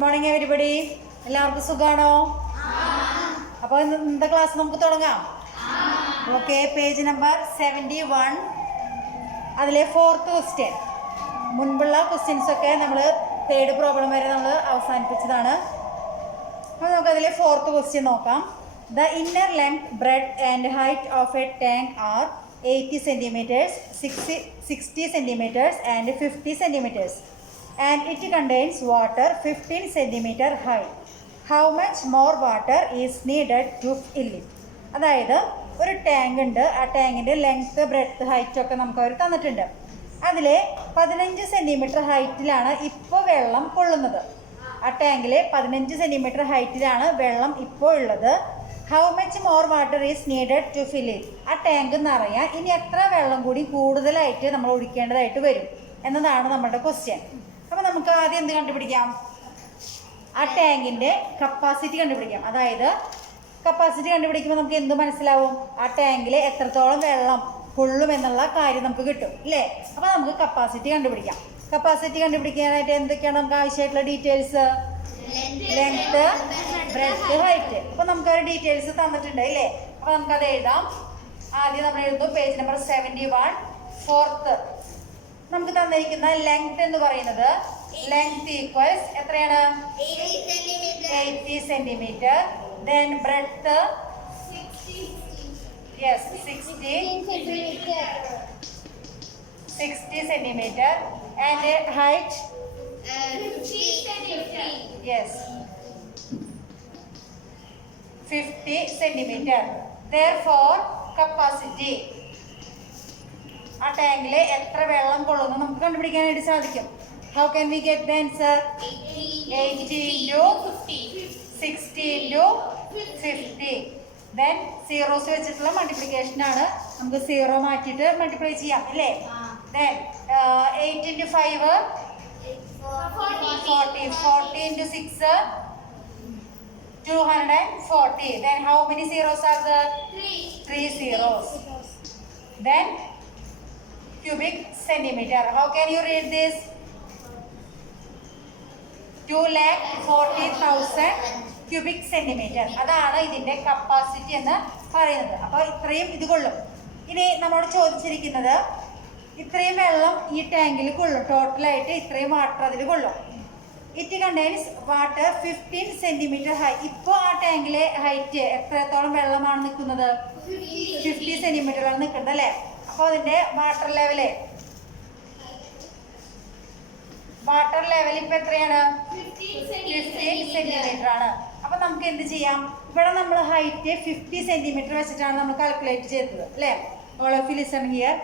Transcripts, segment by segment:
Morning everybody, എല്ലാവർക്കും സുഖാണോ? അപ്പോൾ ഇന്നത്തെ ക്ലാസ് നമുക്ക് തുടങ്ങാം. ഓക്കെ, പേജ് നമ്പർ 71, അതിലെ 4th ക്വസ്റ്റ്യൻ. മുൻപുള്ള ക്വസ്റ്റ്യൻസൊക്കെ നമ്മൾ 3rd പ്രോബ്ലം വരെ നമ്മൾ അവസാനിപ്പിച്ചതാണ്. അപ്പോൾ നമുക്കതിലെ 4th ക്വസ്റ്റ്യൻ നോക്കാം. The inner length, breadth and height of a tank are 80 centimeters, 60 centimeters and 50 centimeters. And it contains water 15 centimeter high. How much more water is needed to fill it? അതായത് ഒരു tank ഉണ്ട്, ആ ടാങ്കിൻ്റെ length, breadth, height ഒക്കെ നമുക്ക് അവർ തന്നിട്ടുണ്ട്. അതിൽ 15 centimetre ഹൈറ്റിലാണ് ഇപ്പോൾ വെള്ളം കൊള്ളുന്നത്. ആ ടാങ്കിൽ 15 സെൻറ്റിമീറ്റർ ഹൈറ്റിലാണ് വെള്ളം ഇപ്പോൾ ഉള്ളത്. How much more water is needed to fill it? ആ ടാങ്ക് നിറയാൻ ഇനി എത്ര വെള്ളം കൂടി കൂടുതലായിട്ട് നമ്മൾ ഒഴിക്കേണ്ടതായിട്ട് വരും എന്നതാണ് നമ്മുടെ ക്വസ്റ്റ്യൻ. അപ്പോൾ നമുക്ക് ആദ്യം എന്ത് കണ്ടുപിടിക്കാം? ആ ടാങ്കിൻ്റെ കപ്പാസിറ്റി കണ്ടുപിടിക്കാം. അതായത് കപ്പാസിറ്റി കണ്ടുപിടിക്കുമ്പോൾ നമുക്ക് എന്ത് മനസ്സിലാവും? ആ ടാങ്കിൽ എത്രത്തോളം വെള്ളം കൊള്ളും എന്നുള്ള കാര്യം നമുക്ക് കിട്ടും, ഇല്ലേ? അപ്പോൾ നമുക്ക് കപ്പാസിറ്റി കണ്ടുപിടിക്കാം. കപ്പാസിറ്റി കണ്ടുപിടിക്കാനായിട്ട് എന്തൊക്കെയാണ് നമുക്ക് ആവശ്യമായിട്ടുള്ള ഡീറ്റെയിൽസ്? Length, breadth, height. അപ്പോൾ നമുക്കൊരു ഡീറ്റെയിൽസ് തന്നിട്ടുണ്ട്, ഇല്ലേ? അപ്പോൾ നമുക്കത് എഴുതാം. ആദ്യം നമ്മൾ എഴുതും പേജ് നമ്പർ 71, 4th. നമുക്ക് തന്നിരിക്കുന്ന ലെങ്ത് എന്ന് പറയുന്നത് ലെങ്ത് ഈക്വൽസ് എത്രയാണ്? 80 centimetre. Then breadth 60 centimetre and height 50 centimetre. Therefore capacity, ആ ടാങ്കിൽ എത്ര വെള്ളം കൊള്ളുന്നു നമുക്ക് കണ്ടുപിടിക്കാനായിട്ട് സാധിക്കും. How can we get the answer? 80 into 60 into 50. Then zeros വെച്ചിട്ടുള്ള മൾട്ടിപ്ലിക്കേഷൻ ആണ്. നമുക്ക് 0 മാറ്റിയിട്ട് മൾട്ടിപ്ലൈ ചെയ്യാം, ഇല്ലേ? Then 8 into 5 40. 40 into 6 240. Then how many zeros are there? 3 zeros. Then cubic centimeter. How can you read this? 2,40,000 cubic centimeter. അതാണ് ഇതിൻ്റെ capacity എന്ന് പറയുന്നത്. അപ്പോൾ ഇത്രയും ഇത് കൊള്ളും. ഇനി നമ്മോട് ചോദിച്ചിരിക്കുന്നത് ഇത്രയും വെള്ളം ഈ ടാങ്കിൽ കൊള്ളും, ടോട്ടലായിട്ട് ഇത്രയും വാട്ടർ അതിൽ കൊള്ളും. It contains water 15 centimetre high. ഇപ്പോൾ ആ ടാങ്കിലെ ഹൈറ്റ് എത്രത്തോളം വെള്ളമാണ് നിൽക്കുന്നത്? 50 സെൻറ്റിമീറ്ററാണ് നിൽക്കുന്നത്, അല്ലേ? അപ്പോൾ അതിൻ്റെ വാട്ടർ ലെവൽ ഇപ്പോൾ എത്രയാണ്? 15 സെൻറ്റിമീറ്റർ ആണ്. അപ്പോൾ നമുക്ക് എന്ത് ചെയ്യാം? ഇവിടെ നമ്മൾ ഹൈറ്റ് 50 സെൻറ്റിമീറ്റർ വെച്ചിട്ടാണ് നമ്മൾ കാൽക്കുലേറ്റ് ചെയ്തത്, അല്ലേ? All of you listen here.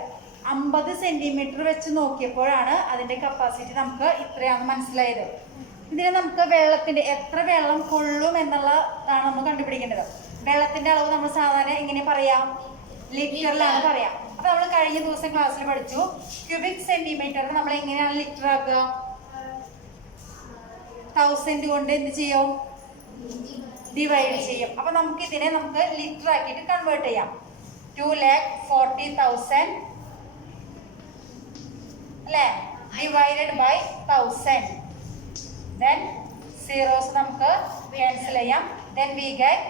50 centimetre വെച്ച് നോക്കിയപ്പോഴാണ് അതിൻ്റെ കപ്പാസിറ്റി നമുക്ക് ഇത്രയാണെന്ന് മനസ്സിലായത്. ഇതിന് നമുക്ക് വെള്ളത്തിൻ്റെ എത്ര വെള്ളം കൊള്ളും എന്നുള്ളതാണ് നമ്മൾ കണ്ടുപിടിക്കേണ്ടത്. വെള്ളത്തിൻ്റെ അളവ് നമ്മൾ സാധാരണ എങ്ങനെ പറയാം? ലിറ്ററിലാണ് പറയാം. അപ്പോൾ നമ്മൾ കഴിഞ്ഞ ദിവസം ക്ലാസ്സിൽ പഠിച്ചു ക്യൂബിക് സെൻറ്റിമീറ്റർ നമ്മൾ എങ്ങനെയാണ് ലിറ്റർ ആക്കുക? 1000 കൊണ്ട് എന്ത് ചെയ്യും? ഡിവൈഡ് ചെയ്യും. അപ്പോൾ നമുക്കിതിനെ നമുക്ക് ലിറ്റർ ആക്കിയിട്ട് കൺവേർട്ട് ചെയ്യാം. 2,40,000 അല്ലേ, ഡിവൈഡഡ് ബൈ 1000. ദെൻ സീറോസ് നമുക്ക് ക്യാൻസൽ ചെയ്യാം. ദെൻ വി ഗെറ്റ്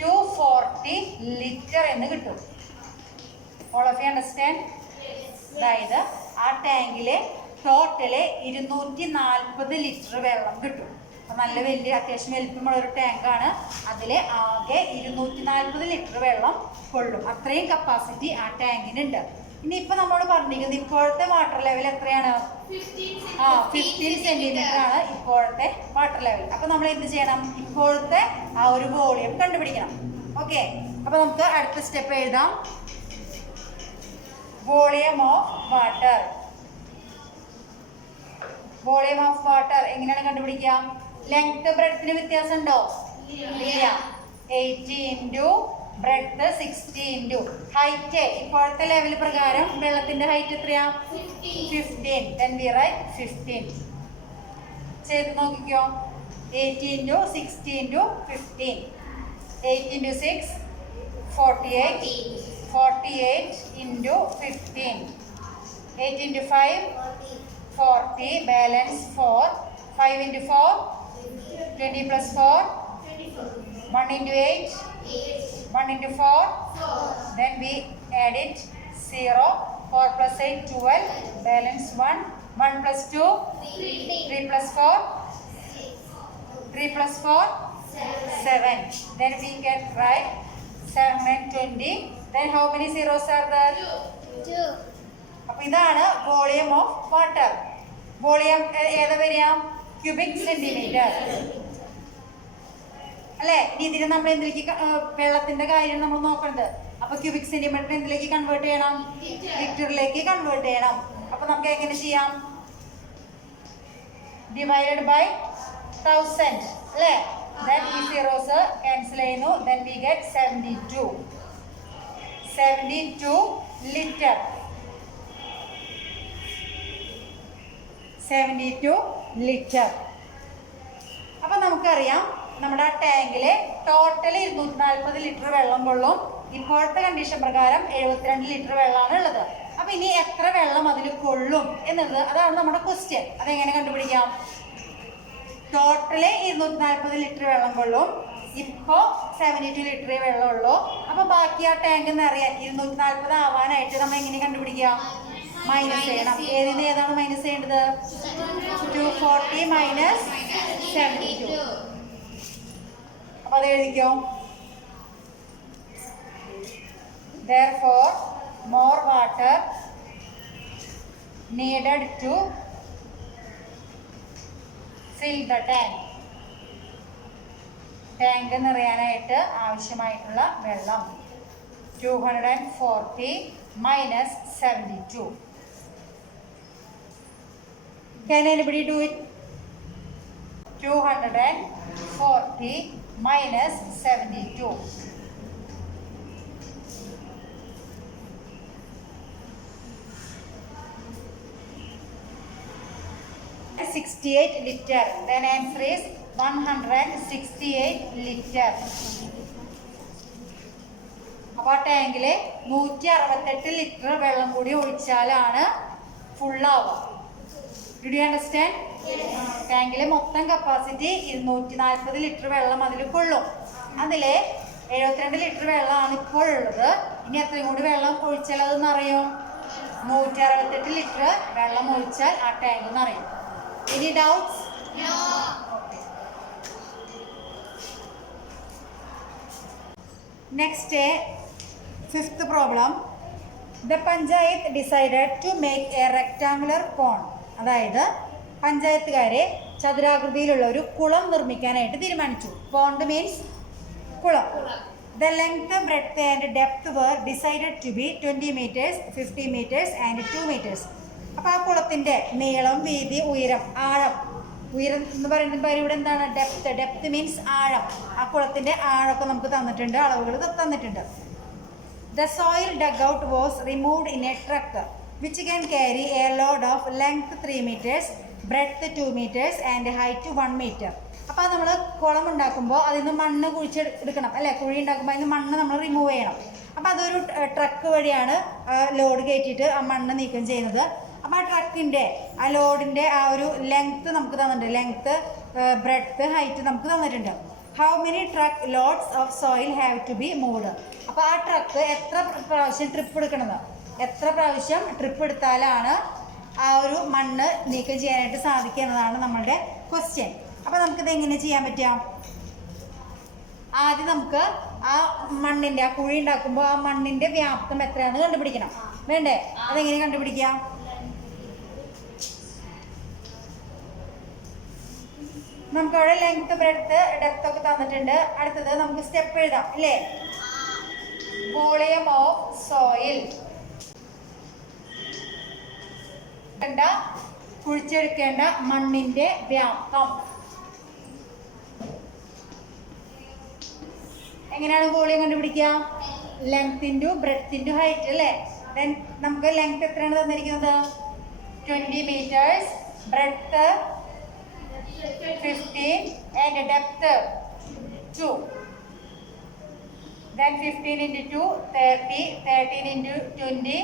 240 ലിറ്റർ എന്ന് കിട്ടും. All of you understand? അതായത് ആ ടാങ്കിലെ ടോട്ടല് 240 ലിറ്റർ വെള്ളം കിട്ടും. അപ്പം നല്ല വലിയ അത്യാവശ്യം വലിപ്പമുള്ള ഒരു ടാങ്കാണ്. അതിൽ ആകെ 240 ലിറ്റർ വെള്ളം കൊള്ളും. അത്രയും കപ്പാസിറ്റി ആ ടാങ്കിനുണ്ട്. ഇനിയിപ്പോൾ നമ്മളോട് പറഞ്ഞിരിക്കുന്നത് ഇപ്പോഴത്തെ വാട്ടർ ലെവൽ എത്രയാണ്? 15 സെൻറ്റിമീറ്റർ ആണ് ഇപ്പോഴത്തെ വാട്ടർ ലെവൽ. അപ്പോൾ നമ്മൾ എന്ത് ചെയ്യണം? ഇപ്പോഴത്തെ ആ ഒരു വോളിയം കണ്ടുപിടിക്കണം. ഓക്കെ, അപ്പോൾ നമുക്ക് അടുത്ത സ്റ്റെപ്പ് എഴുതാം. Volume of water. Volume of water എങ്ങനെയാണ് കണ്ടുപിടിക്കുക? ലെങ്ത് ബ്രെഡ്ത്തിന് വ്യത്യാസം ഉണ്ടോ? ഇല്ല. 80 into ബ്രെഡ്ത്ത് 60 into ഹൈറ്റ്. ഇപ്പോഴത്തെ ലെവൽ പ്രകാരം വെള്ളത്തിന്റെ ഹൈറ്റ് എത്രയാ? 15. Then we write 15. ചെയ്ത് നോക്കിക്കോ. 80 into 60 into 15. 8 into 6 48. 48 into 15. 8 into 5 40. Balance 4. 5 into 4 20 plus 4, 1 into 8, 1 into 4, then we add it 0, 4 plus 8, 12, balance 1, 1 plus 2, 3 plus 4, 3 plus 4, 7. Then we can write 720. Then how many zeros are there? 2. അപ്പോൾ ഇതാണ് volume of water. Volume ഏതാ വരിക? Cubic centimetre അല്ലേ? ഇനി ഇതിന് നമ്മൾ എന്തിലേക്ക് വെള്ളത്തിന്റെ കാര്യം നമ്മൾ നോക്കണത്. അപ്പൊ ക്യൂബിക് സെന്റിമീറ്റർ എന്തിലേക്ക് കൺവേർട്ട് ചെയ്യണം? ലിറ്ററിലേക്ക് കൺവേർട്ട് ചെയ്യണം. അപ്പൊ നമുക്ക് എങ്ങനെ ചെയ്യാം? ഡിവൈഡഡ് ബൈ 1000 അല്ലേ? then ഈ സീറോസ് ക്യാൻസൽ ചെയ്യുന്നു. then we get 72 litre. 72 litre. അപ്പൊ നമുക്കറിയാം നമ്മുടെ ആ ടാങ്കില് ടോട്ടൽ 240 ലിറ്റർ വെള്ളം കൊള്ളും. ഇപ്പോഴത്തെ കണ്ടീഷൻ പ്രകാരം 72 ലിറ്റർ വെള്ളമാണ് ഉള്ളത്. അപ്പൊ ഇനി എത്ര വെള്ളം അതിൽ കൊള്ളും എന്നുള്ളത് അതാണ് നമ്മുടെ ക്വസ്റ്റ്യൻ. അതെങ്ങനെ കണ്ടുപിടിക്കാം? ടോട്ടല് 240 ലിറ്റർ വെള്ളം കൊള്ളും. ഇപ്പോൾ 72 ലിറ്റർ വെള്ളമുള്ളൂ. അപ്പൊ ബാക്കി ആ ടാങ്ക് നിറയാൻ 240 ആവാനായിട്ട് നമ്മൾ എങ്ങനെ കണ്ടുപിടിക്കുക? മൈനസ് ചെയ്യണം. ഏതിന് ഏതാണ് മൈനസ് ചെയ്യേണ്ടത്? 240 മൈനസ് 72. അപ്പൊ അത് എഴുതിക്കോ. Therefore, more water needed to fill the tank. Tank നിറയാനായിട്ട് ആവശ്യമായിട്ടുള്ള വെള്ളം 240 minus 72. Can anybody do it? 240 minus 72. 68 liter. Then answer is 168 liter. അപ്പോൾ ആ ടാങ്കില് 168 ലിറ്റർ വെള്ളം കൂടി ഒഴിച്ചാലാണ് ഫുള്ളാവുക. Did you understand? ടാങ്കിലെ മൊത്തം കപ്പാസിറ്റി 240 ലിറ്റർ വെള്ളം അതിൽ കൊള്ളും. അതിലെ 72 ലിറ്റർ വെള്ളമാണ് ഇപ്പോൾ ഉള്ളത്. ഇനി എത്രയും കൂടി വെള്ളം ഒഴിച്ചാൽ അത് നിറയും? 168 ലിറ്റർ വെള്ളം ഒഴിച്ചാൽ ആ ടാങ്ക് നിറയും. Any doubts? No. Okay. Next, fifth problem. The Panchayat decided to make a rectangular pond. അതായത് പഞ്ചായത്തുകാരെ ചതുരാകൃതിയിലുള്ള ഒരു കുളം നിർമ്മിക്കാനായിട്ട് തീരുമാനിച്ചു. പോണ്ട് മീൻസ് കുളം. The length, breadth and depth were decided to be 20 meters, 50 meters and 2 meters. അപ്പോൾ ആ കുളത്തിൻ്റെ നീളം, വീതി, ഉയരം, ആഴം. ഉയരം എന്ന് പറയുന്ന ഇവിടെ എന്താണ്? ഡെപ്ത്. ഡെപ്ത് മീൻസ് ആഴം. ആ കുളത്തിൻ്റെ ആഴമൊക്കെ നമുക്ക് തന്നിട്ടുണ്ട്, അളവുകൾ തന്നിട്ടുണ്ട്. The soil dug out was removed in a truck which can carry a load of length 3 meters, breadth 2 meters and height 1 meter. അപ്പോൾ നമ്മൾ കുളം ഉണ്ടാക്കുമ്പോൾ അതിൽ നിന്ന് മണ്ണ് കുഴിച്ചെടുക്കണം അല്ലേ? കുഴി ഉണ്ടാക്കുമ്പോൾ അതിന് മണ്ണ് നമ്മൾ റിമൂവ് ചെയ്യണം. അപ്പോൾ അതൊരു ട്രക്ക് വഴിയാണ് ലോഡ് കയറ്റിയിട്ട് ആ മണ്ണ് നീക്കം ചെയ്യുന്നത്. അപ്പോൾ ആ ട്രക്കിൻ്റെ ആ ലോഡിൻ്റെ ആ ഒരു ലെങ്ത്ത് നമുക്ക് തന്നിട്ടുണ്ട്. ലെങ്ത്ത്, ബ്രെഡ്ത്ത്, ഹൈറ്റ് നമുക്ക് തന്നിട്ടുണ്ട്. How many truck loads of soil have to be moved. അപ്പോൾ ആ ട്രക്ക് എത്ര പ്രാവശ്യം ട്രിപ്പ് എടുക്കണത്? എത്ര പ്രാവശ്യം ട്രിപ്പ് എടുത്താലാണ് ആ ഒരു മണ്ണ് നീക്കം ചെയ്യാനായിട്ട് സാധിക്കുക എന്നതാണ് നമ്മളുടെ ക്വസ്റ്റ്യൻ. അപ്പോൾ നമുക്കിത് എങ്ങനെ ചെയ്യാൻ പറ്റുക? ആദ്യം നമുക്ക് ആ മണ്ണിൻ്റെ ആ കുഴി ഉണ്ടാക്കുമ്പോൾ ആ മണ്ണിൻ്റെ വ്യാപ്തം എത്രയാണെന്ന് കണ്ടുപിടിക്കണം. വേണ്ടേ? അതെങ്ങനെ കണ്ടുപിടിക്കാം? നമുക്കവിടെ ലെങ്ത്, ബ്രെഡ്ത്ത്, ഡെപ്ത് ഒക്കെ തന്നിട്ടുണ്ട്. അടുത്തത് നമുക്ക് സ്റ്റെപ്പ് എഴുതാം അല്ലേ? Volume of soil. കുഴിച്ചെടുക്കേണ്ട മണ്ണിന്റെ വ്യാപ്തം. എങ്ങനെയാണ് വോളിയം കണ്ടുപിടിക്കുക? Length into breadth into height അല്ലേ? ദെൻ നമുക്ക് ലെങ്ത് എത്രയാണ് തന്നിരിക്കുന്നത്? 20 meters, breadth 15 and depth 2. Then 15 into 2 30, 13 into 20.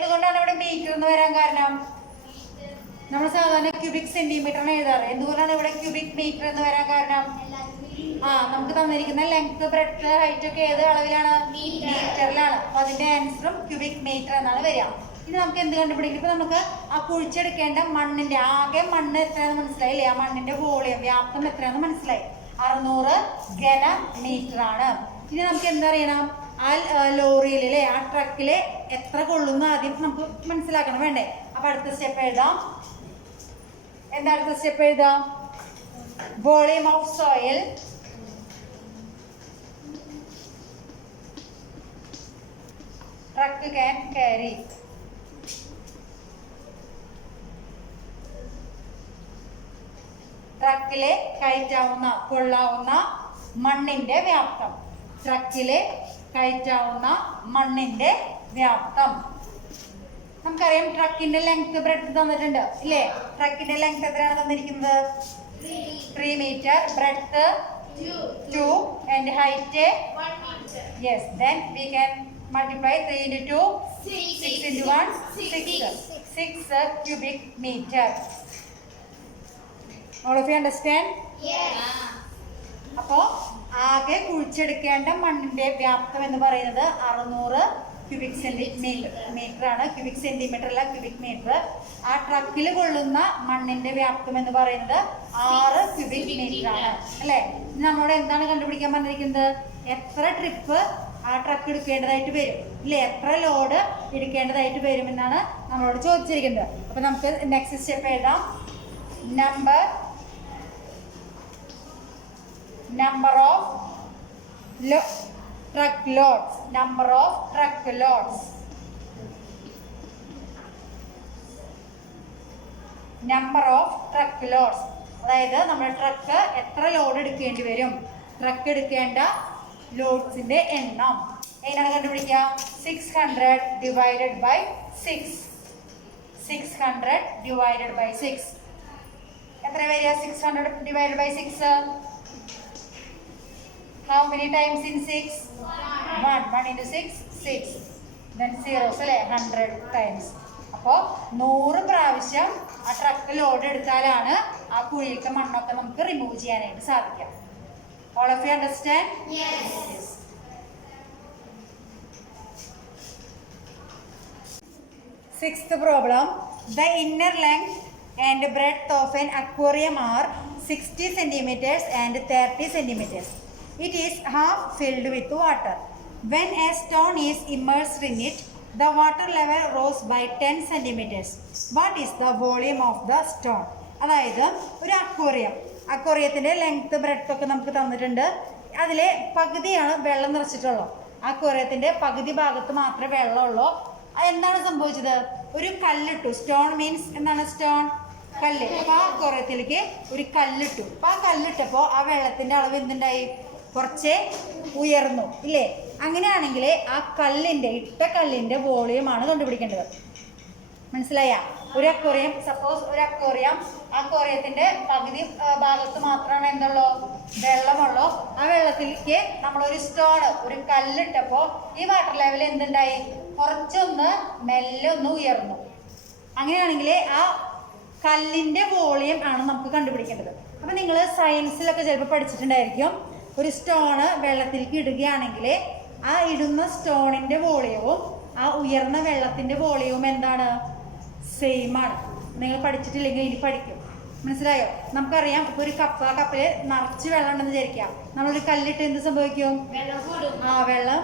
അതുകൊണ്ടാണ് ഇവിടെ മീറ്റർ എന്ന് വരാൻ കാരണം. നമ്മൾ സാധാരണ ക്യൂബിക് സെന്റിമീറ്ററാണ് എഴുതാറ്. എന്തുകൊണ്ടാണ് ഇവിടെ ക്യൂബിക് മീറ്റർ എന്ന് വരാൻ കാരണം? നമുക്ക് തന്നിരിക്കുന്ന ലെങ്ത് ബ്രെഡ്ത്ത് ഹൈറ്റ് ഒക്കെ ഏത് അളവിലാണ്? മീറ്ററിലാണ്. അപ്പൊ അതിന്റെ ആൻസറും ക്യൂബിക് മീറ്റർ എന്നാണ് വരിക. ഇനി നമുക്ക് എന്ത് കണ്ടുപിടിക്കും? ഇപ്പൊ നമുക്ക് ആ കുഴിച്ചെടുക്കേണ്ട മണ്ണിന്റെ ആകെ മണ്ണ് എത്രയാണെന്ന് മനസ്സിലായില്ലേ? ആ മണ്ണിന്റെ വോളിയം വ്യാപ്തം എത്രയാണെന്ന് മനസ്സിലായി. 600 ഘന മീറ്റർ ആണ്. ഇനി നമുക്ക് എന്തറിയണം? ആ ലോറിയിലെ ആ ട്രക്കിലെ എത്ര കൊള്ളുന്ന ആദ്യം നമുക്ക് മനസ്സിലാക്കണം വേണ്ടേ? അപ്പൊ അടുത്ത സ്റ്റെപ്പ് എഴുതാം. എന്താ അടുത്ത സ്റ്റെപ്പ് എഴുതാം? Volume of soil truck can carry. ട്രക്കിലെ കയറ്റാവുന്ന കൊള്ളാവുന്ന മണ്ണിന്റെ വ്യാപ്തം. ട്രക്കിലെ കയറ്റാവുന്ന മണ്ണിന്റെ വ്യാപ്തം. നമുക്കറിയാം ട്രക്കിന്റെ ലെങ്ത് ബ്രെഡ്ത്ത് തന്നിട്ടുണ്ട് ഇല്ലേ? ട്രക്കിന്റെ ലെങ്ത് എത്രയാണ് തന്നിരിക്കുന്നത്? 3 metre. Breadth 2 and height 1 meter. Yes, then we can multiply 3 into 2, 6 into 1, 6 cubic meter. All of you understand? Yes. അപ്പോൾ ആകെ കുഴിച്ചെടുക്കേണ്ട മണ്ണിന്റെ വ്യാപ്തം എന്ന് പറയുന്നത് 600 ക്യൂബിക് സെന്റിമീറ്റർ ആണ്. ക്യൂബിക് സെന്റിമീറ്റർ അല്ല, ക്യൂബിക് മീറ്റർ. ആ ട്രക്കിൽ കൊള്ളുന്ന മണ്ണിന്റെ വ്യാപ്തം എന്ന് പറയുന്നത് 6 ക്യൂബിക് മീറ്റർ ആണ് അല്ലേ? നമ്മളോട് എന്താണ് കണ്ടുപിടിക്കാൻ പറഞ്ഞിരിക്കുന്നത്? എത്ര ട്രിപ്പ് ആ ട്രക്ക് എടുക്കേണ്ടതായിട്ട് വരും ഇല്ലേ? എത്ര ലോഡ് എടുക്കേണ്ടതായിട്ട് വരും എന്നാണ് നമ്മളോട് ചോദിച്ചിരിക്കുന്നത്. അപ്പൊ നമുക്ക് നെക്സ്റ്റ് സ്റ്റെപ്പ് എഴുതാം. number of truck loads. Number of truck loads. Number of truck loads. അതായത് നമ്മുടെ ട്രക്ക് എത്ര ലോഡ് എടുക്കേണ്ടി വരും? ട്രക്ക് എടുക്കേണ്ട ലോഡ്സിന്റെ എണ്ണം എങ്ങനെയാണ് കണ്ടുപിടിക്കുക? 600 divided by 6. 600 divided by 6 എത്ര വരിക? 600 divided by 6. How many times in 6? 1 into 6, 6. Then zeros അല്ലേ? 100 times. അപ്പോൾ 100 പ്രാവശ്യം ആ ട്രക്ക് ലോഡ് എടുത്താലാണ് ആ കുഴിയിലത്തെ മണ്ണൊക്കെ നമുക്ക് റിമൂവ് ചെയ്യാനായിട്ട് സാധിക്കാം. All of you understand? Yes. Sixth problem. The inner length and breadth of an aquarium are 60 centimeters and 30 centimeters. It is half filled with water. When a stone is immersed in it, the water level rose by 10 centimeters. What is the volume of the stone? അതായത് ഒരു അക്വേറിയത്തിൻ്റെ length breadth ഒക്കെ നമുക്ക് തന്നിട്ടുണ്ട്. അതിലെ പകുതിയാണ് വെള്ളം നിറച്ചിട്ടുള്ളൂ. അക്വേറിയത്തിൻ്റെ പകുതി ഭാഗത്ത് മാത്രമേ വെള്ളമുള്ളൂ. എന്താണ് സംഭവിച്ചത്? ഒരു കല്ലിട്ടു. സ്റ്റോൺ മീൻസ് എന്താണ്? സ്റ്റോൺ, കല്ല്. അപ്പോൾ ആ അക്വേറിയത്തിലേക്ക് ഒരു കല്ലിട്ടു. അപ്പോൾ ആ കല്ലിട്ടപ്പോൾ ആ വെള്ളത്തിൻ്റെ അളവ് എന്തുണ്ടായി? കുറച്ച് ഉയർന്നു ഇല്ലേ? അങ്ങനെയാണെങ്കിൽ ആ ഇട്ട കല്ലിൻ്റെ വോളിയമാണ് കണ്ടുപിടിക്കേണ്ടത്. മനസ്സിലായ? ഒരു അക്വേറിയം, സപ്പോസ് ഒരു അക്വേറിയത്തിന്റെ പകുതി ഭാഗത്ത് മാത്രമാണ് എന്തുള്ളൂ? വെള്ളമുള്ളൂ. ആ വെള്ളത്തിലേക്ക് നമ്മളൊരു ഒരു കല്ലിട്ടപ്പോൾ ഈ വാട്ടർ ലെവൽ എന്തുണ്ടായി? കുറച്ചൊന്ന് മെല്ലെ ഒന്ന് ഉയർന്നു. അങ്ങനെയാണെങ്കിൽ ആ കല്ലിന്റെ വോളിയം ആണ് നമുക്ക് കണ്ടുപിടിക്കേണ്ടത്. അപ്പം നിങ്ങൾ സയൻസിലൊക്കെ ചിലപ്പോൾ പഠിച്ചിട്ടുണ്ടായിരിക്കും. ഒരു സ്റ്റോണ് വെള്ളത്തിലേക്ക് ഇടുകയാണെങ്കിൽ ആ ഇടുന്ന സ്റ്റോണിന്റെ വോളിയവും ആ ഉയർന്ന വെള്ളത്തിന്റെ വോളിയവും എന്താണ്? സെയിം ആണ്. നിങ്ങൾ പഠിച്ചിട്ടില്ലെങ്കിൽ ഇനി പഠിക്കും. മനസ്സിലായോ? നമുക്കറിയാം, ഇപ്പോൾ ഒരു ആ കപ്പിൽ നിറച്ച് വെള്ളം ഉണ്ടെന്ന് വിചാരിക്കാം. നമ്മളൊരു കല്ലിട്ട് എന്ത് സംഭവിക്കും? വെള്ളം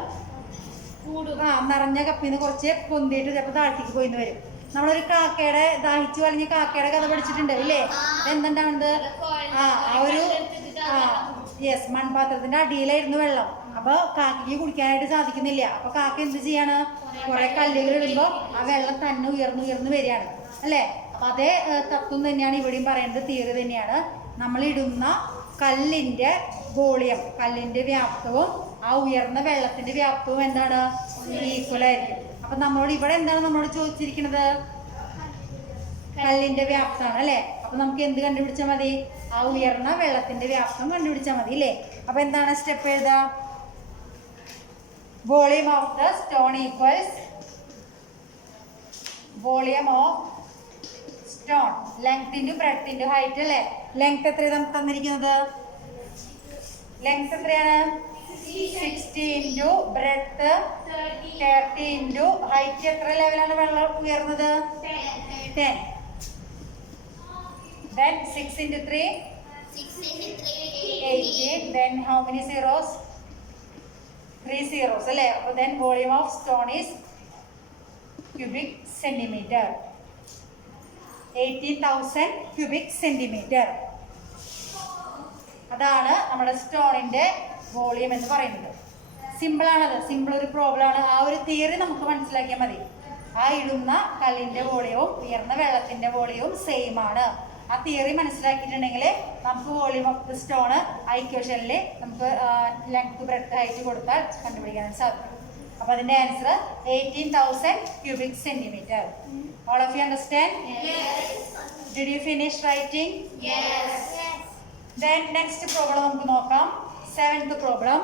നിറഞ്ഞ കപ്പിൽ നിന്ന് കുറച്ച് പൊന്തിയിട്ട് ചിലപ്പോൾ താഴ്ത്തിക്ക് പോയിന്ന് വരും. നമ്മളൊരു കാക്കയുടെ ദാഹിച്ചു വലിഞ്ഞ കാക്കയുടെ കഥ പഠിച്ചിട്ടുണ്ട് ഇല്ലേ? എന്തുണ്ടാവുന്നത്? യെസ്, മൺപാത്രത്തിന്റെ അടിയിലായിരുന്നു വെള്ളം. അപ്പോൾ കാക്കയ്ക്ക് കുടിക്കാനായിട്ട് സാധിക്കുന്നില്ല. അപ്പോൾ കാക്ക എന്ത് ചെയ്യാണ്? കുറെ കല്ലുകൾ ഇടുമ്പോൾ ആ വെള്ളം തന്നെ ഉയർന്നു വരികയാണ് അല്ലേ? അപ്പം അതേ തത്വം തന്നെയാണ് ഇവിടെയും പറയുന്നത്. തിയറി തന്നെയാണ്. നമ്മളിടുന്ന കല്ലിന്റെ വോളിയം, കല്ലിന്റെ വ്യാപ്തവും ആ ഉയർന്ന വെള്ളത്തിന്റെ വ്യാപ്തവും എന്താണ്? ഈക്വൽ ആയിരിക്കും. അപ്പം നമ്മളോട് ഇവിടെ എന്താണ് നമ്മളോട് ചോദിച്ചിരിക്കുന്നത്? കല്ലിന്റെ വ്യാപ്തമാണ് അല്ലേ? അപ്പം നമുക്ക് എന്ത് കണ്ടുപിടിച്ചാൽ മതി? ആ ഉയർന്ന വെള്ളത്തിന്റെ വ്യാപ്തം കണ്ടുപിടിച്ചാൽ മതി അല്ലേ? അപ്പം എന്താണ് സ്റ്റെപ്പ് എഴുതുക? Volume of the stone equals volume of stone. Length into breadth into height അല്ലേ? ലെങ്ത് എത്രയാണ് തന്നിരിക്കുന്നത്? ലെങ്ത് എത്രയാണ്? 60 ഇൻറ്റു ബ്രെഡ്ത്ത് 30 ഇൻറ്റു ഹൈറ്റ് എത്ര ലെവലാണ് വെള്ളം ഉയർന്നത്? 10. Then 6 into 3? 18. Then how many zeros? 3 zeros. Then volume of stone is cubic centimeter. 18,000 cubic centimeter. അതാണ് നമ്മുടെ സ്റ്റോണിന്റെ വോളിയം എന്ന് പറയുന്നത്. സിമ്പിൾ ആണത്. സിമ്പിൾ ഒരു പ്രോബ്ലം ആണ്. ആ ഒരു തിയറി നമുക്ക് മനസ്സിലാക്കിയാൽ മതി. ആ ഇടുന്ന കല്ലിന്റെ വോളിയവും ഉയർന്ന വെള്ളത്തിന്റെ വോളിയവും സെയിം ആണ്. ആ തിയറി മനസ്സിലാക്കിയിട്ടുണ്ടെങ്കിൽ നമുക്ക് വോളിയം ഓഫ് ദ സ്റ്റോണ് ആ ഇക്വേഷനിൽ നമുക്ക് ലെങ്ത് ബ്രെഡ്ത്ത് ഹൈറ്റ് കൊടുത്താൽ കണ്ടുപിടിക്കാൻ സാധിക്കും. അപ്പോൾ അതിന്റെ answer 18,000 cubic centimeter. All of you understand? Yes. Did you finish writing? Yes. Then next problem നമുക്ക് നോക്കാം. 7th problem.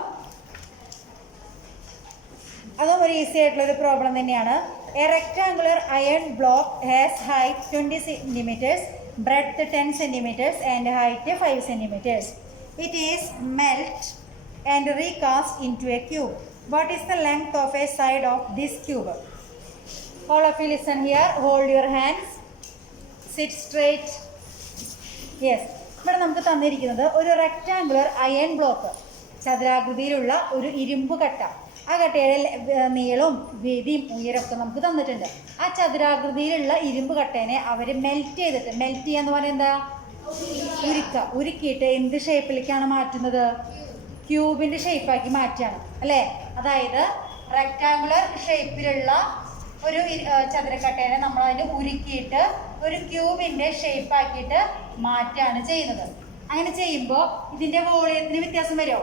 അതും ഒരു ഈസി ആയിട്ടുള്ള ഒരു പ്രോബ്ലം തന്നെയാണ്. A rectangular iron block has height 20 centimeters, breadth 10 centimeters and height 5 centimeters. It is melt and recast into a cube. What is the length of a side of this cube? All of you listen here. Hold your hands. Sit straight. Yes. ഇവിടെ നമുക്ക് തന്നിരിക്കുന്നത് ഒരു rectangular iron block, ചതുരാകൃതിയിലുള്ള ഒരു ഇരുമ്പ് കട്ട. ആ കട്ടയുടെ നീളവും വീതിയും ഉയരമൊക്കെ നമുക്ക് തന്നിട്ടുണ്ട്. ആ ചതുരാകൃതിയിലുള്ള ഇരുമ്പ് കട്ടേനെ അവർ മെൽറ്റ് ചെയ്തിട്ട്, മെൽറ്റ് ചെയ്യാന്ന് പറയുന്നത് എന്താ? ഉരുക്കിയിട്ട് എന്ത് ഷേപ്പിലേക്കാണ് മാറ്റുന്നത്? ക്യൂബിന്റെ ഷേപ്പാക്കി മാറ്റുകയാണ് അല്ലേ? അതായത് റെക്ടാങ്കുലർ ഷേപ്പിലുള്ള ഒരു ചതുരക്കട്ടേനെ നമ്മൾ അതിന് ഉരുക്കിയിട്ട് ഒരു ക്യൂബിന്റെ ഷേപ്പാക്കിയിട്ട് മാറ്റാണ് ചെയ്യുന്നത്. അങ്ങനെ ചെയ്യുമ്പോൾ ഇതിന്റെ വോളിയത്തിന് വ്യത്യാസം വരുമോ?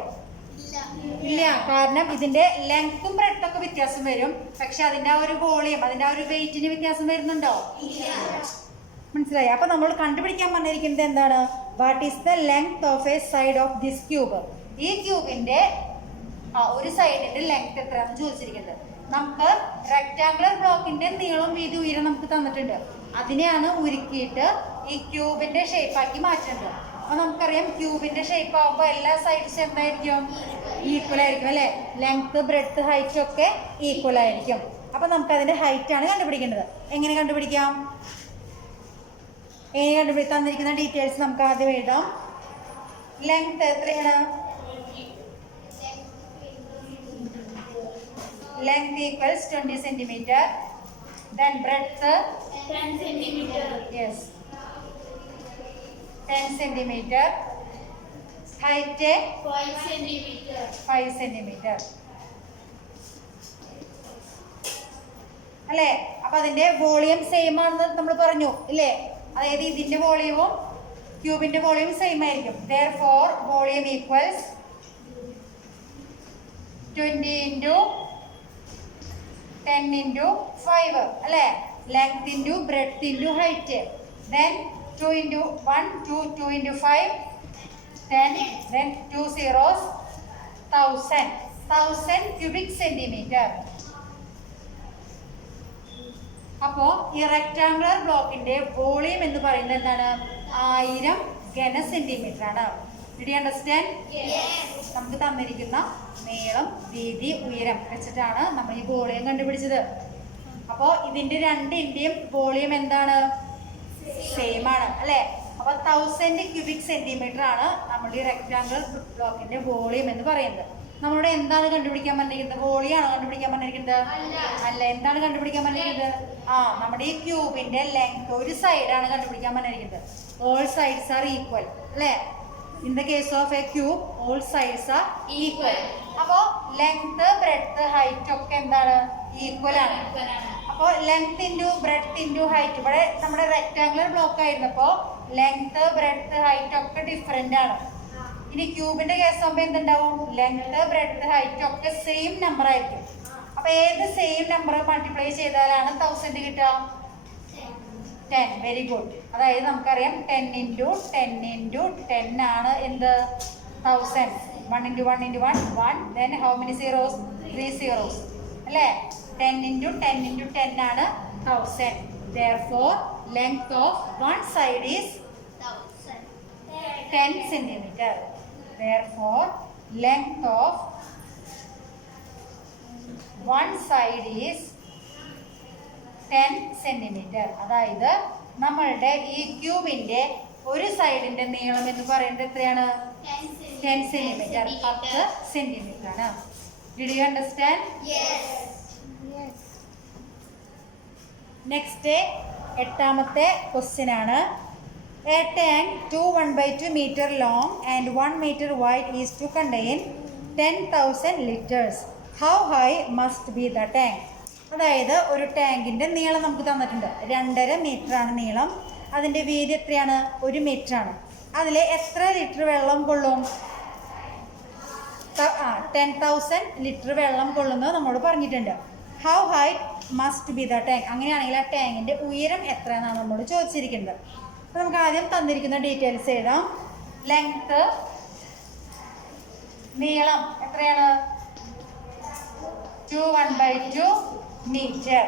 ഇല്ല. കാരണം ഇതിന്റെ ലെങ്ത്തും ബ്രെഡ്ത്തൊക്കെ വ്യത്യാസം വരും. പക്ഷെ അതിന്റെ ആ ഒരു വോളിയം, അതിന്റെ ആ ഒരു വെയിറ്റിന് വ്യത്യാസം വരുന്നുണ്ടോ? മനസ്സിലായി? അപ്പൊ നമ്മൾ കണ്ടുപിടിക്കാൻ പറഞ്ഞിരിക്കുന്നത് എന്താണ്? What is the length of A side of this cube? ഈ ക്യൂബിന്റെ ഒരു സൈഡിന്റെ ലെങ്ത് എത്രയാണെന്ന് ചോദിച്ചിരിക്കുന്നത്. നമുക്ക് റെക്ടാങ്കുലർ ബ്ലോക്കിന്റെ നീളം വീതി ഉയരം നമുക്ക് തന്നിട്ടുണ്ട്. അതിനെയാണ് ഉരുക്കിയിട്ട് ഈ ക്യൂബിന്റെ ഷേപ്പാക്കി മാറ്റുന്നത്. അപ്പൊ നമുക്കറിയാം ക്യൂബിന്റെ ഷേപ്പ് ആകുമ്പോൾ എല്ലാ സൈഡ്സും എന്തായിരിക്കും? ഈക്വൽ ആയിരിക്കും അല്ലെ? ലെങ്ത് ബ്രെഡ്ത്ത് ഹൈറ്റ് ഒക്കെ ഈക്വൽ ആയിരിക്കും. അപ്പൊ നമുക്ക് അതിന്റെ ഹൈറ്റ് ആണ് കണ്ടുപിടിക്കേണ്ടത്. എങ്ങനെ കണ്ടുപിടിക്കാം? തന്നിരിക്കുന്ന ഡീറ്റെയിൽസ് നമുക്ക് ആദ്യം എഴുതാം. ലെങ്ത് എത്രയാണ്? Length equals 20 centimeter. Then breadth 10 centimeter. Yes, 10 centimeter. Height 5 centimeter. 5 centimeter. അല്ലേ? അപ്പൊ അതിന്റെ വോളിയം സെയിം ആണെന്ന് നമ്മൾ പറഞ്ഞു ഇല്ലേ? അതായത് ഇതിന്റെ വോളിയവും ക്യൂബിന്റെ വോളിയം സെയിം ആയിരിക്കും. Therefore volume equals 20 into 10 into 5 അല്ലേ? Length into breadth into height. Then 2 into 1 2 into 5 10. Then 2 zeros 1000 cubic centimeter. അപ്പോൾ ഈ റെക്ടാങ്കുലർ ബ്ലോക്കിന്റെ വോളിയം എന്ന് പറയുന്നത് എന്താണ്? 1000 ഘന സെന്റിമീറ്റർ ആണ്. Did you understand? Yes. നമുക്ക് തന്നിരിക്കുന്ന നീളം വീതി ഉയരം വെച്ചിട്ടാണ് നമ്മൾ ഈ വോളിയം കണ്ടുപിടിച്ചത്. അപ്പോൾ ഇതിന്റെ രണ്ടിന്റെയും വോളിയം എന്താണ്? സെയിം ആണ് അല്ലേ? അപ്പൊ 1000 ക്യൂബിക് സെന്റിമീറ്റർ ആണ് നമ്മുടെ ഈ റെക്ടാങ്കുലർ ബ്ലോക്കിന്റെ വോളിയം എന്ന് പറയുന്നത്. നമ്മളോട് എന്താണ് കണ്ടുപിടിക്കാൻ പറഞ്ഞിരിക്കുന്നത്? വോളിയം ആണോ കണ്ടുപിടിക്കാൻ പറഞ്ഞിരിക്കുന്നത്? അല്ല. എന്താണ് കണ്ടുപിടിക്കാൻ പറഞ്ഞിരിക്കുന്നത്? നമ്മുടെ ഈ ക്യൂബിന്റെ ലെങ്ത് ഒരു സൈഡാണ് കണ്ടുപിടിക്കാൻ പറഞ്ഞിരിക്കുന്നത്. ഓൾ സൈഡ്സ് ആർ ഈക്വൽ അല്ലേ? In the case of a cube, all sides are equal. അപ്പോൾ ലെങ്ത് ബ്രെഡ്ത്ത് ഹൈറ്റ് ഒക്കെ എന്താണ്? ഈക്വൽ ആണ്. അപ്പോൾ length into breadth into height, ഇവിടെ നമ്മുടെ റെക്ടാങ്കുലർ ബ്ലോക്ക് ആയിരുന്നപ്പോൾ ലെങ്ത് ബ്രെഡ്ത്ത് ഹൈറ്റ് ഒക്കെ ഡിഫറെൻ്റ് ആണ്. ഇനി ക്യൂബിന്റെ കേസ് ആകുമ്പോൾ എന്തുണ്ടാവും? ലെങ്ത് ബ്രെഡ്ത്ത് ഹൈറ്റ് ഒക്കെ സെയിം നമ്പർ ആയിരിക്കും. അപ്പോൾ ഏത് സെയിം നമ്പർ മൾട്ടിപ്ലൈ ചെയ്താലാണ് 1000 കിട്ടുക? 10. Very good. അതായത് നമുക്കറിയാം 10 into 10 into 10 ആണ് എന്ത്? 1000. 1 into 1 into 1 1. Then how many zeros? 3 zeros അല്ലേ? 10 into 10 into 10 ആണ് 1000. Therefore, length of one side is 10 centimeter. Therefore, length of one side is 10 centimeter. അതായത് നമ്മളുടെ ഈ ക്യൂബിന്റെ ഒരു സൈഡിന്റെ നീളം എന്ന് പറയുന്നത് എത്രയാണ്? 10 centimeter. 10 സെന്റിമീറ്റർ ആണ്. Did you understand? Yes. Next എട്ടാമത്തെ ക്വസ്റ്റ്യൻ ആണ്. A tank 1/2 meter long and 1 meter wide is to contain 10,000 liters. How high must be the tank? അതായത് ഒരു ടാങ്കിന്റെ നീളം നമുക്ക് തന്നിട്ടുണ്ട്. 2.5 മീറ്റർ ആണ് നീളം. അതിന്റെ വീതി എത്രയാണ്? 1 മീറ്റർ ആണ്. അതിൽ എത്ര ലിറ്റർ വെള്ളം കൊള്ളും? 10,000 ലിറ്റർ വെള്ളം കൊള്ളുന്നത് നമ്മോട് പറഞ്ഞിട്ടുണ്ട്. How high must be the tank? അങ്ങനെയാണെങ്കിൽ ആ ടാങ്കിന്റെ ഉയരം എത്ര എന്നാണ് നമ്മോട് ചോദിച്ചിരിക്കുന്നത്. അപ്പോൾ നമുക്ക് ആദ്യം തന്നിരിക്കുന്ന ഡീറ്റെയിൽസ് എഴുതാം. ലെങ്ത് നീളം എത്രയാണ്? 1/2 മീറ്റർ.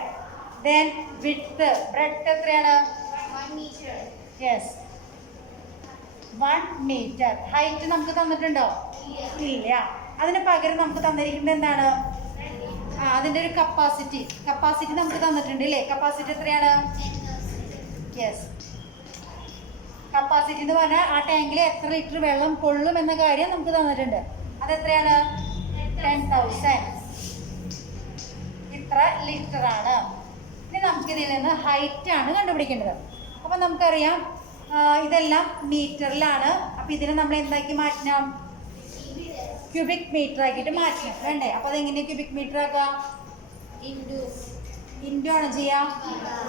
ദെൻ വിഡ്ത്ത് ബ്രെഡ്ത്ത് എത്രയാണ്? 1 meter. Yes 1 metre. ഹൈറ്റ് നമുക്ക് തന്നിട്ടുണ്ടോ? ഇല്ല. അതിന് പകരം നമുക്ക് തന്നിരിക്കുന്നത് എന്താണ്? അതിൻ്റെ ഒരു കപ്പാസിറ്റി നമുക്ക് തന്നിട്ടുണ്ട് ഇല്ലേ? കപ്പാസിറ്റി എത്രയാണ്? യെസ് കപ്പാസിറ്റി എന്ന് പറഞ്ഞാൽ ആ ടാങ്കിൽ എത്ര ലിറ്റർ വെള്ളം കൊള്ളും എന്ന കാര്യം നമുക്ക് തന്നിട്ടുണ്ട്. അതെത്രയാണ്? 10,000. ഇത്ര ലിറ്റർ ആണ്. ഇനി നമുക്കിതിൽ നിന്ന് ഹൈറ്റ് ആണ് കണ്ടുപിടിക്കേണ്ടത്. അപ്പം നമുക്കറിയാം ഇതെല്ലാം മീറ്ററിലാണ്. അപ്പം ഇതിനെ നമ്മൾ എന്താക്കി മാറ്റണം? ക്യൂബിക് മീറ്റർ ആക്കിയിട്ട് മാറ്റണം വേണ്ടേ? അപ്പോൾ അതെങ്ങനെ ക്യൂബിക് മീറ്റർ ആക്കാം? ഇൻറ്റു ആണ് ചെയ്യാം.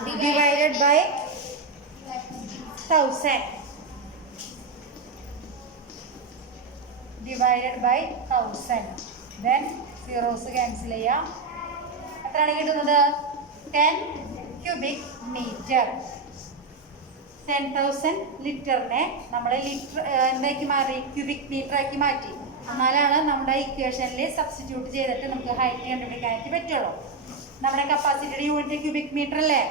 Divided by 1000. Divided by 1000. Then zeros cancel ചെയ്യാം. എത്രയാണ് കിട്ടുന്നത്? 10 ക്യൂബിക് മീറ്റർ. 10,000 ലിറ്ററിനെ നമ്മൾ ലിറ്റർ എന്താക്കി മാറി? ക്യൂബിക് മീറ്റർ ആക്കി മാറ്റി. എന്നാലാണ് നമ്മുടെ ഇക്വേഷനിൽ സബ്സ്റ്റിറ്റ്യൂട്ട് ചെയ്തിട്ട് നമുക്ക് ഹൈറ്റ് കണ്ടുപിടിക്കാനായിട്ട് പറ്റുള്ളൂ. നമ്മുടെ കപ്പാസിറ്റിയുടെ യൂണിറ്റ് ക്യൂബിക് മീറ്റർ അല്ലേ?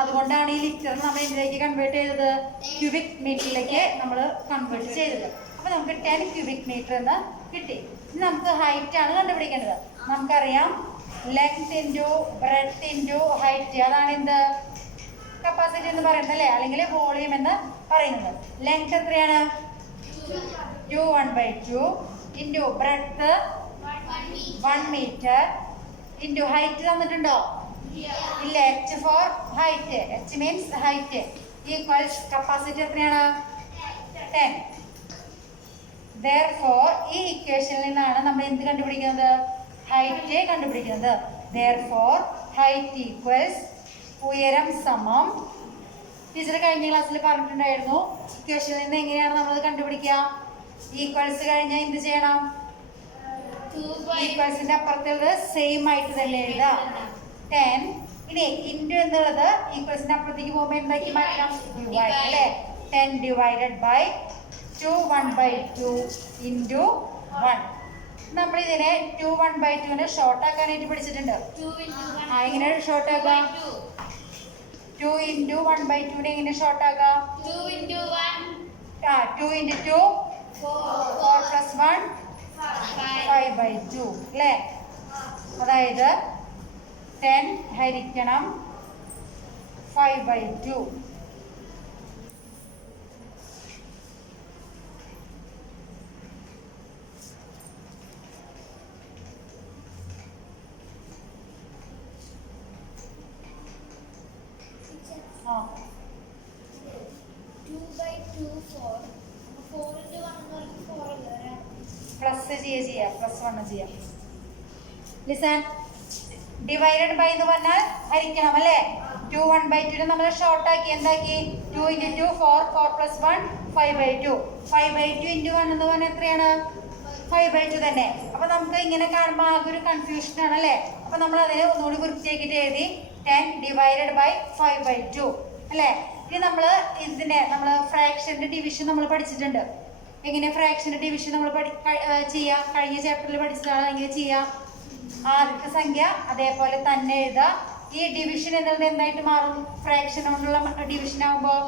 അതുകൊണ്ടാണ് ഈ ലിറ്റർ നമ്മൾ ഇതിലേക്ക് കൺവേർട്ട് ചെയ്തത്, ക്യൂബിക് മീറ്ററിലേക്ക് നമ്മൾ കൺവേർട്ട് ചെയ്തത്. അപ്പോൾ നമുക്ക് 10 ക്യൂബിക് മീറ്റർ എന്ന് കിട്ടി. ഇനി നമുക്ക് ഹൈറ്റ് ആണ് കണ്ടുപിടിക്കേണ്ടത്. നമുക്കറിയാം length into breadth into height. അതാണ് എന്ത്? കപ്പാസിറ്റി എന്ന് പറയുന്നത് അല്ലേ? അല്ലെങ്കിൽ വോളിയം എന്ന് പറയുന്നത്. ലെങ്ത് എത്രയാണ്? 1/2 into breadth 1 metre into height തന്നിട്ടുണ്ടോ? ഇല്ല. h for height. h means height equals capacity എത്രയാണ്? 10. Therefore ഈ ഇക്വേഷനിൽ നിന്നാണ് നമ്മൾ എന്ത് കണ്ടുപിടിക്കുന്നത്? ഹൈറ്റ് കണ്ടുപിടിക്കുന്നത്. Therefore ഹൈറ്റ് ഈക്വൽസ് ഉയരം സമം. ടീച്ചർ കഴിഞ്ഞ ക്ലാസ്സിൽ പറഞ്ഞിട്ടുണ്ടായിരുന്നു ഇക്വേഷനിൽ നിന്ന് എങ്ങനെയാണ് നമ്മളത് കണ്ടുപിടിക്കുക? ഈക്വൽസ് കഴിഞ്ഞാൽ എന്ത് ചെയ്യണം? ഈക്വൽസിന്റെ അപ്പുറത്തുള്ളത് സെയിം ആയിട്ട് തന്നെ എഴുതാം. 10. ഇനി ഇൻറ്റു എന്നുള്ളത് ഈക്വൽസിന്റെ അപ്പുറത്തേക്ക് പോകുമ്പോൾ എന്താക്കി മാറ്റാം? ഡിവൈഡ് അല്ലേ? 10 ഡിവൈഡഡ് ബൈ 1/2 ഇൻറ്റു 1. നമ്മൾ ഇതിനെ 1/2 ഷോർട്ട് ആക്കാനായിട്ട് പഠിച്ചിട്ടുണ്ട്. എങ്ങനെ ഷോർട്ട് ആക്കാം? 2 ഇൻറ്റു 1/2 എങ്ങനെ ഷോർട്ട് ആക്കാം? 2 into 1 2 ഇൻറ്റു 2 4 പ്ലസ് 1 5/2 അല്ലേ? അതായത് 10 ഹരിക്കണം 5/2. ആ 2/2 4 4 into 1 എന്ന് പറയുന്നത് 4 അല്ലേ? പ്ലസ് ചെയ്യാം പ്ലസ് 1 ചെയ്യാം. ലിസൺ, ഡിവൈഡഡ് ബൈ എന്ന് പറഞ്ഞാൽ ഹരിക്കണം അല്ലേ? 2 1/2 നമ്മൾ ഷോർട്ട് ആക്കി എന്താക്കി? 2 ഇൻറ്റു 2 4 4 പ്ലസ് 1 5/2. 5/2 ഇൻറ്റു 1 എന്ന് പറഞ്ഞാൽ എത്രയാണ്? 5/2 തന്നെ. അപ്പോൾ നമുക്ക് ഇങ്ങനെ കാണുമ്പോൾ ആകെ ഒരു കൺഫ്യൂഷൻ ആണ് അല്ലേ? അപ്പോൾ നമ്മൾ അതിനെ ഒന്നുകൂടി വൃത്തിയാക്കിയിട്ട് എഴുതി 10 ഡിവൈഡഡ് ബൈ 5/2 അല്ലേ? ഇനി നമ്മൾ ഫ്രാക്ഷൻ്റെ ഡിവിഷൻ നമ്മൾ പഠിച്ചിട്ടുണ്ട്. എങ്ങനെ ഫ്രാക്ഷൻ്റെ ഡിവിഷൻ നമ്മൾ ചെയ്യാം? കഴിഞ്ഞ ചാപ്റ്ററിൽ പഠിച്ചതാണ്. എങ്ങനെ ചെയ്യാം? ആദ്യത്തെ സംഖ്യ അതേപോലെ തന്നെ എഴുതുക, ഈ ഡിവിഷൻ എന്നുള്ളത് എന്തായിട്ട് മാറും? ഫ്രാക്ഷൻ കൊണ്ടുള്ള ഡിവിഷൻ ആകുമ്പോൾ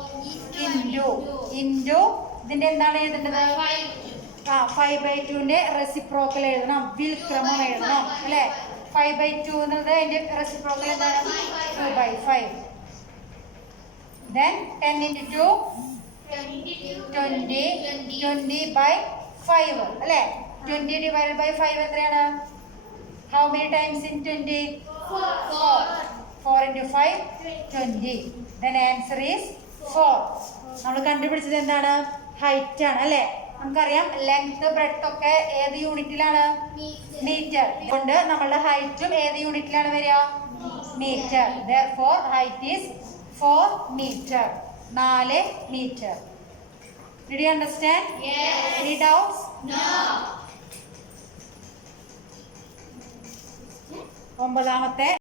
ഇൻറ്റു ഇതിന്റെ എന്താണ് എഴുതേണ്ടത്? 5/2ന്റെ റെസിപ്രോക്കൽ എഴുതണം, വിൽക്രമം എഴുതണം അല്ലേ? 5/2 എന്നുള്ളത് അതിന്റെ റെസിപ്രോക്കൽ എന്താണ്? 2/5. Then 10 into 2 20/5 അല്ലേ? 20 divided by 5 എത്രയാണ്? How many times in 20? 4 into 5 20. Then answer is 4. നമ്മൾ കണ്ടുപിടിച്ചത് എന്താണ്? ഹൈറ്റ് ആണ് അല്ലേ? നമുക്കറിയാം ലെങ്ത് ബ്രെഡ്ത്ത് ഒക്കെ ഏത് യൂണിറ്റിലാണ്? മീറ്റർ. അതുകൊണ്ട് നമ്മളുടെ ഹൈറ്റും ഏത് യൂണിറ്റിലാണ് വരിക? Metre. Therefore height is 4 meter. 4 meter. Did you understand? Yes. Any doubts? No. 9ാമത്തെ